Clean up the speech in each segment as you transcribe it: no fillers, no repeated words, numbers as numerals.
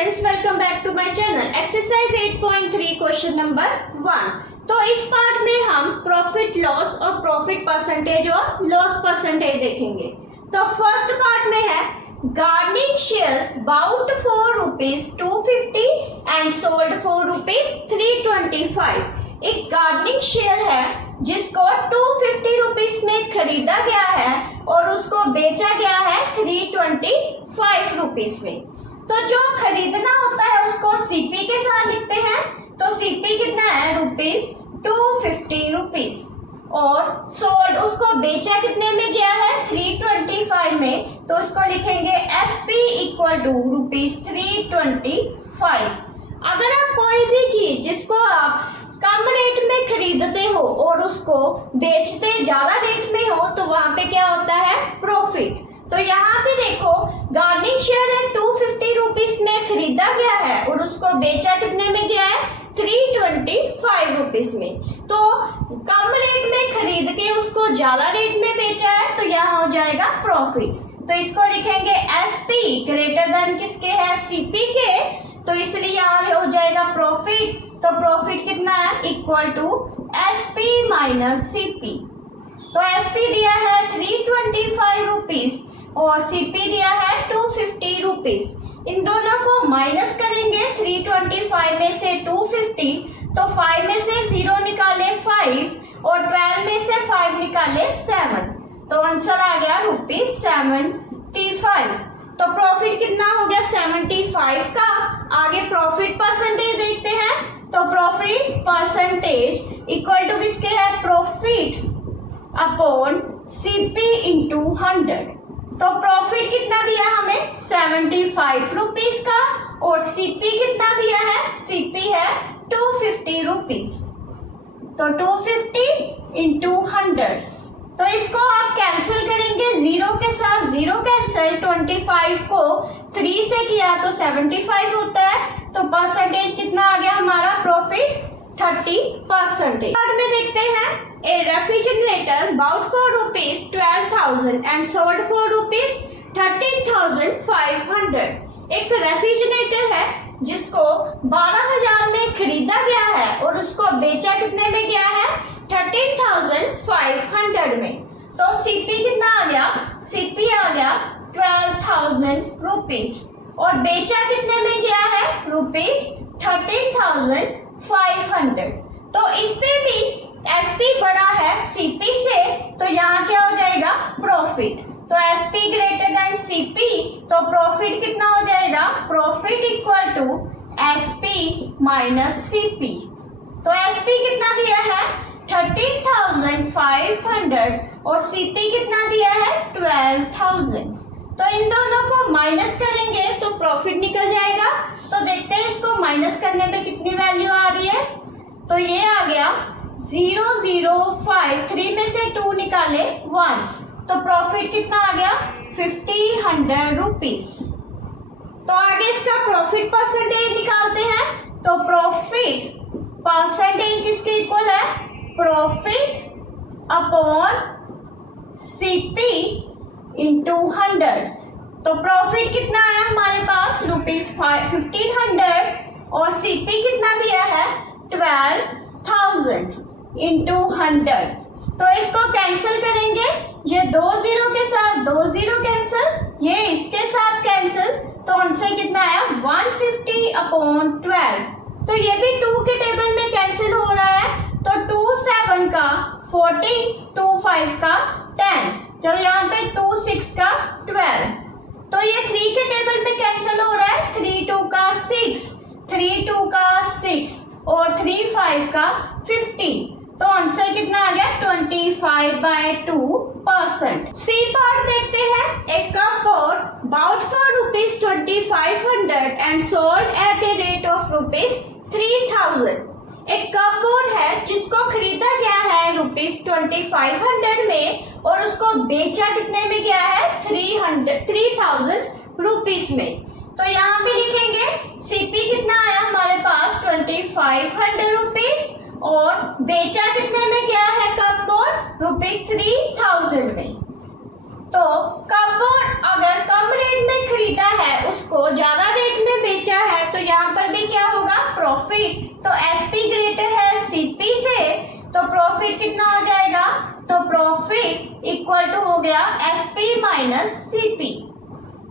Students, welcome back to my channel. Exercise 8.3 question number 1। तो इस part में हम प्रॉफिट लॉस और प्रॉफिट परसेंटेज और लॉस परसेंटेज देखेंगे। तो फर्स्ट पार्ट में है garnering shares bought for ₹250 and sold for ₹325। एक गार्निंग शेयर है जिसको ₹250 में खरीदा गया है और उसको बेचा गया है ₹325 में। तो जो खरीदना होता है उसको सीपी के साथ लिखते हैं। तो सीपी कितना है ₹250 और सोल्ड उसको बेचा कितने में गया है 325 में, तो उसको लिखेंगे एसपी इक्वल टू ₹325। अगर आप कोई भी चीज जिसको आप कम रेट में खरीदते हो और उसको बेचते ज्यादा रेट में हो तो वहां पे क्या होता है प्रॉफिट। तो यहाँ पे देखो गार्निंग शेयर है ₹250 में खरीदा गया है और उसको बेचा कितने में गया है ₹325 में। तो कम रेट में खरीद के उसको ज्यादा रेट में बेचा है तो यहाँ हो जाएगा प्रॉफिट। तो इसको लिखेंगे एसपी ग्रेटर देन किसके है सीपी के, तो इसलिए यहाँ हो जाएगा प्रॉफिट। तो प्रॉफिट कितना है equal to SP minus CP. तो एसपी दिया है ₹325 और सीपी दिया है ₹250। इन दोनों को माइनस करेंगे 325 में से 250, तो 5 में से 0 निकाले 5 और 12 में से 5 निकाले 7, तो आंसर आ गया ₹75। तो प्रॉफिट कितना हो गया 75 का। आगे प्रॉफिट परसेंटेज देखते हैं। तो प्रॉफिट परसेंटेज इक्वल टू किसके है प्रॉफिट अपॉन सीपी इंटू 100। तो प्रॉफिट कितना दिया हमें ₹75 का और सीपी कितना दिया है सीपी है ₹250। तो 250 इंटू 100, तो इसको आप कैंसिल करेंगे जीरो के साथ, जीरो कैंसिल, 25 को 3 से किया तो 75 होता है। तो परसेंटेज कितना आ गया हमारा प्रॉफिट 30%। बाद में देखते हैं a refrigerator bought for ₹12,000 and sold for ₹13,500। एक रेफ्रिजरेटर है जिसको 12,000 में खरीदा गया है और उसको बेचा कितने में गया है 13,500 में। तो सीपी कितना आ गया सीपी आ गया ₹12,000 और बेचा कितने में गया है ₹13,500। तो इस पे भी एसपी बड़ा है सीपी से, तो यहाँ क्या हो जाएगा प्रॉफिट। तो एसपी ग्रेटर देन सीपी, तो प्रॉफिट कितना हो जाएगा profit equal to SP minus CP. तो एसपी कितना दिया है 13,500 और सीपी कितना दिया है 12,000। तो इन दोनों को माइनस करेंगे तो प्रॉफिट निकल जाएगा। तो देखते हैं इसको माइनस करने पे कितनी वैल्यू आ रही है। तो ये आ गया 005, 3 में से 2 निकाले 1, तो प्रॉफिट कितना आ गया ₹100। तो आगे इसका प्रॉफिट परसेंटेज निकालते हैं। तो प्रॉफिट परसेंटेज किसके इक्वल है प्रॉफिट अपॉन सीपी इंटू 100। तो प्रॉफिट कितना है हमारे पास ₹1500 और सीपी कितना दिया है 12,000 इंटू 100। तो इसको कैंसिल करेंगे, ये 2 0 के साथ 2 0 कैंसिल, ये इसके साथ कैंसिल, तो आंसर कितना है 150/12। तो ये भी 2 के टेबल में कैंसिल हो रहा है। तो 2 7 का 14, 2 5 का 10, चलो यहाँ पे 2 6 का 12। तो ये 3 के टेबल में कैंसिल हो रहा है, 3 2 का 6, 3 2 का 6 और 3 5 का 15। तो आंसर कितना आ गया 25/2%। सी पार्ट देखते हैं। एक cupboard bought for ₹2,500 and sold at a rate of ₹3,000। एक कपबोर्ड है जिसको खरीदा गया है ₹2,500 में और उसको बेचा कितने में गया है ₹3,000 में। तो यहाँ पे लिखेंगे सीपी कितना आया हमारे पास ₹2,500 और बेचा कितने में गया है कपबोर्ड ₹3,000 में। तो कपबोर्ड अगर कम रेट में खरीदा है उसको ज्यादा रेट में बेचा है प्रॉफिट, तो एसपी ग्रेटर है सीपी से, तो प्रॉफिट कितना हो जाएगा, तो प्रॉफिट इक्वल टू हो गया एसपी माइनस सीपी।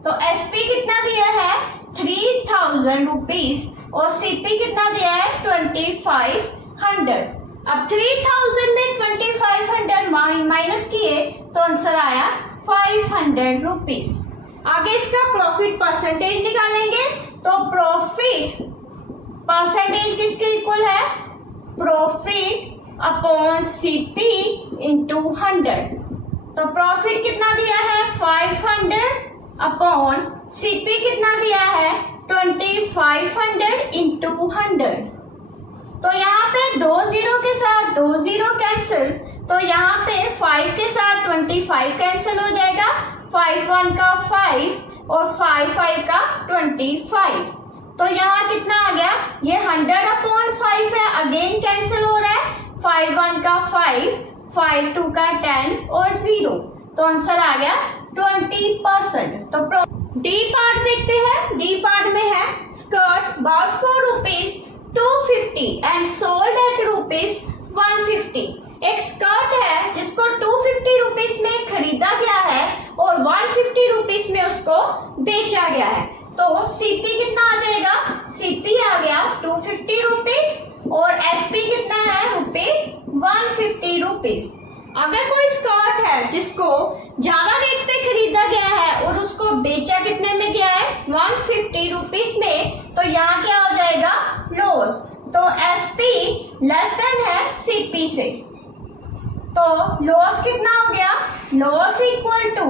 तो एसपी कितना दिया है 3000 रुपीज और सीपी कितना दिया है 2500। अब 3000 में 2500 माइनस किए तो आंसर आया 500 रुपीज। आगे इसका प्रॉफिट परसेंटेज निकालेंगे, तो प्रॉफिट परसेंटेज किसके इक्वल है, प्रॉफिट अपॉन सीपी इंटू 100। तो प्रॉफिट कितना दिया है 500 अपॉन सीपी कितना दिया है 2500 इंटू 100। तो यहाँ पे 2 0 के साथ 2 0 कैंसिल, तो यहाँ पे 5 के साथ 25 कैंसिल हो जाएगा, 5 1 का 5 और 5 5 का 25। तो यहाँ कितना आ गया, ये 100 अपॉन 5 है, अगेन कैंसिल हो रहा है, 5 1 का 5, 5 2 का 10 और 0, तो आंसर आ गया 20%। तो डी पार्ट देखते हैं। डी पार्ट में है skirt bought for rupees 250 and sold at rupees 150। एक स्कर्ट है जिसको 250 रुपीज में खरीदा गया है और 150 रुपीज में उसको बेचा गया है। तो सीपी कितना आ जाएगा, सीपी आ गया 250 रुपीज और एसपी कितना है रुपीज 150 रुपीज। अगर कोई स्कर्ट है जिसको ज्यादा रेट पे खरीदा गया है और उसको बेचा कितने में गया है 150 रुपीज में, तो यहाँ क्या हो जाएगा लॉस। तो एसपी लेस देन है सीपी से, तो लॉस कितना हो गया, loss equal to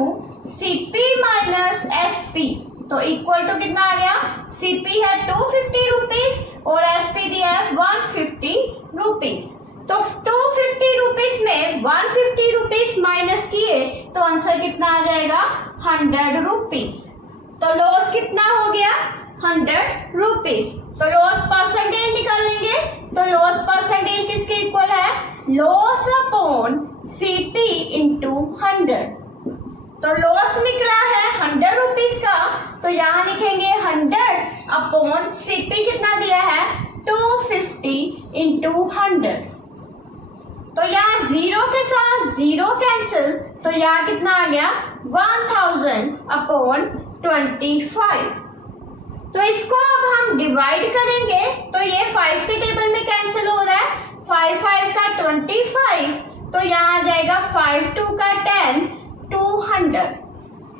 CP minus SP. तो इक्वल टू कितना आ गया, सीपी है 250 रुपीज और एसपी दिया है 150 रुपीज। तो 250 रुपीज में 150 रुपीज माइनस किए तो आंसर कितना आ जाएगा 100 रुपीज। तो लॉस कितना हो गया 100 रुपीज। तो लॉस परसेंटेज निकालेंगे, तो लॉस परसेंटेज किसके इक्वल है, लॉस अपॉन सीपी इंटू 100। तो लॉस निकला है 100 रुपीज का, तो यहाँ लिखेंगे 100 अपॉन सीपी कितना दिया है 250 इंटू 100। तो यहाँ 0 के साथ 0 कैंसिल, तो यहाँ कितना आ गया 1000 अपॉन 25। तो इसको अब हम डिवाइड करेंगे, तो ये 5 के टेबल में कैंसिल हो रहा है, 5 5 का 25, तो यहाँ आ जाएगा 5 2 का 10 200।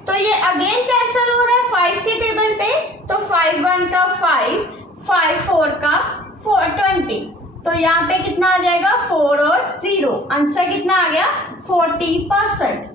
तो ये अगेन कैंसिल हो रहा है 5 के टेबल पे, तो 5 1 का 5, 5 4 का 420। तो यहाँ पे कितना आ जाएगा 4 और 0, आंसर कितना आ गया 40%।